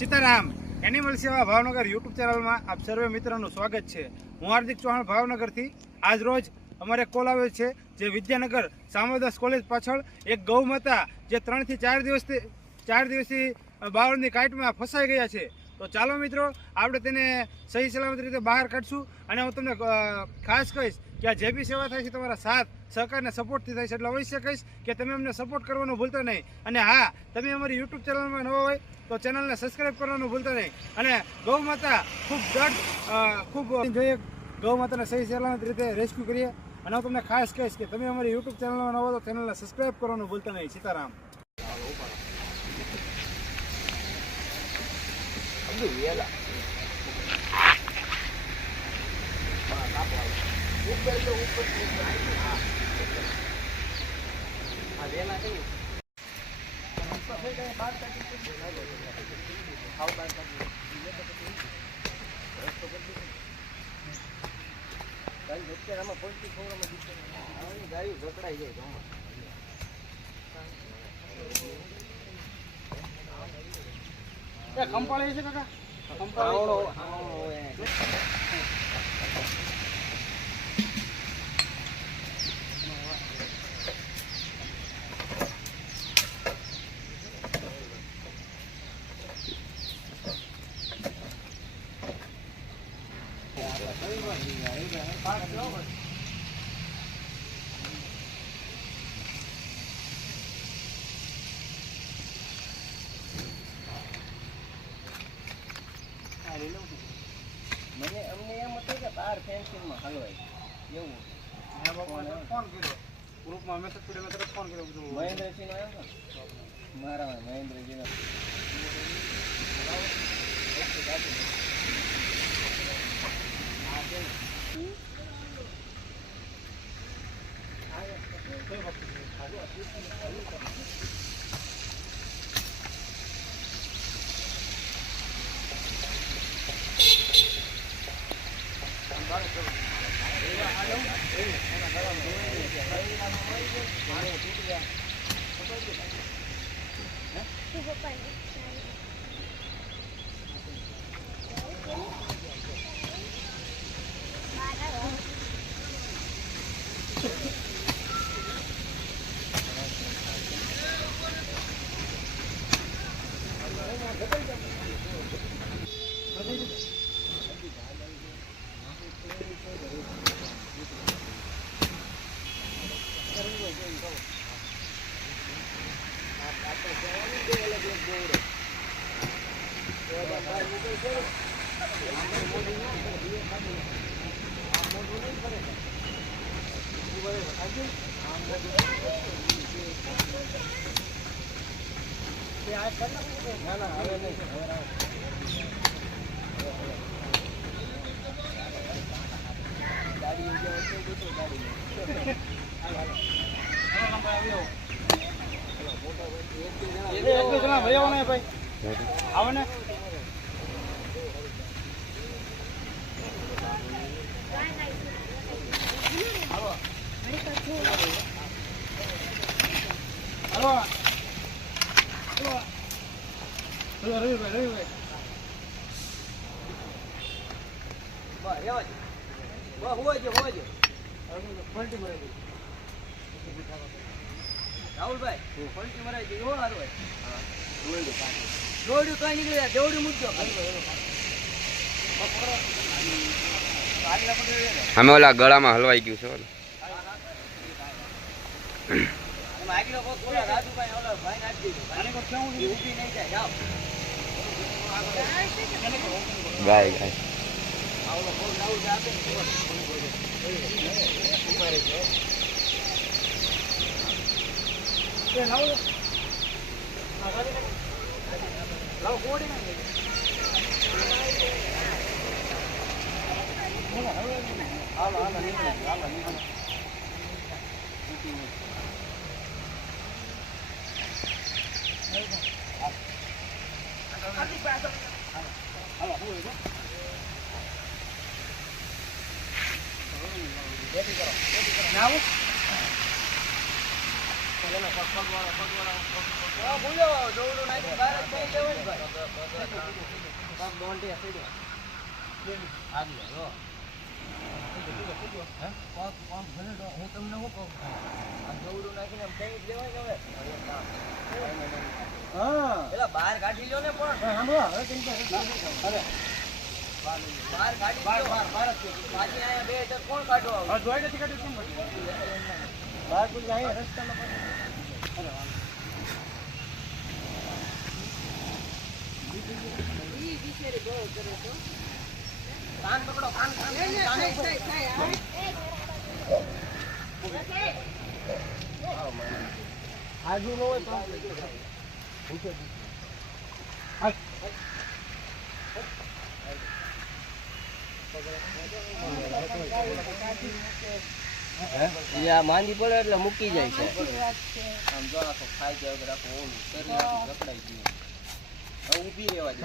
Sitaram animal સેવા Bhavnagar YouTube ચેનલમાં આપ સર્વે મિત્રોનું સ્વાગત છે। હું હાર્દિક ચૌહાણ ભાવનગરથી। આજ રોજ અમારે કોલ આવ્યો છે જે વિદ્યાનગર સામોદાસ કોલેજ પાછળ એક ગૌ માતા જે 3 થી 4 દિવસથી બાવળની કાટમાં ફસાઈ ગયા છે। તો ચાલો મિત્રો આપણે તેને સહી સલામત રીતે બહાર કાઢશું અને હું તમને ખાસ કહીશ કે આ જે બી સેવા થાય છે તમારા સાથ સહકારને સપોર્ટથી થાય છે, એટલે અવશ્ય કહીશ કે તમે અમને સપોર્ટ કરવાનું ભૂલતા નહીં। અને હા, તમે અમારી યુટ્યુબ ચેનલમાં નવા હોય તો ચેનલને સબસ્ક્રાઈબ કરવાનું ભૂલતા નહીં। અને ગૌ માતા ખૂબ જોઈએ ગૌ માતાને સહી સલામત રીતે રેસ્ક્યુ કરીએ। અને હું તમને ખાસ કહીશ કે તમે અમારી યુટ્યુબ ચેનલમાં નવા તો ચેનલને સબસ્ક્રાઈબ કરવાનું ભૂલતા નહીં। સીતારામ। કંપાળી છે કાકા, મને અમને એમ હતું કે બહાર ફેન્સિંગમાં હલવાય એવું ફોન કર્યો ગ્રુપમાં મેસેજ કર્યો, મેં તરત ફોન કર્યો બધું મહેન્દ્રસિંહનો આવ્યો ને મારા મહેન્દ્રજીનો ના ના હવે નહીં ગાડી આવે ને રવિભાઈ રાહુલભાઈ પલટી મરાઈ ગઈ હો હારું દોડ્યું કઈ નીકળી દોડ્યું મૂકજો અમે ઓલા ગળામાં હલવાઈ ગયું છે ગાય ગાય બહાર કાઢી લ્યો ને પણ બહાર કાઢી પાછી અહીંયા બે હજાર કોણ કાઢો બહાર કોઈ અહીંયા રસ્તામાં કાન પકડો કાન આજુ નો હોય માંદી પડે એટલે મૂકી જાય છે આમ જો આખો ખાઈ જાય વગર આખો ઓલું શરીર જકડાઈ ગયું હવે ઊભી રહેવા દે